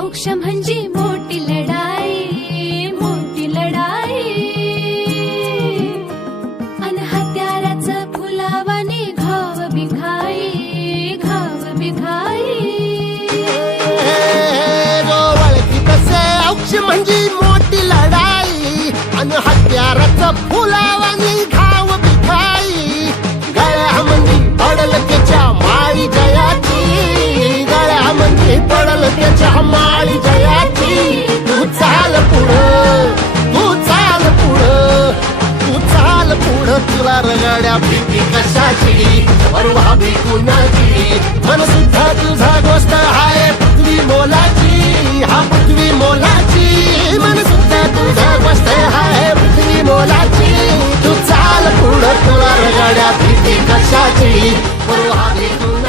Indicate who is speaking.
Speaker 1: औक्ष म्हणजे मोठी लढाई मोठी लढाई. अन हत्याराचं फुलावाने घाव बिघाई घाव बिघाई.
Speaker 2: ओळखी तसे औक्ष म्हणजे मोठी लढाई. आणि हत्याराचं फुल पुढं तुला भीती कशाची? परवा भी कुणाची? मन सुद्धा तुझा गोष्ट हाय पृथ्वी मोलाची. हा पृथ्वी मोलाची. मन सुद्धा तुझा गोष्ट हाय पृथ्वी मोलाची. तू चाल पुढं तुला रगड्या भीती कशाची? परवा कुणाची?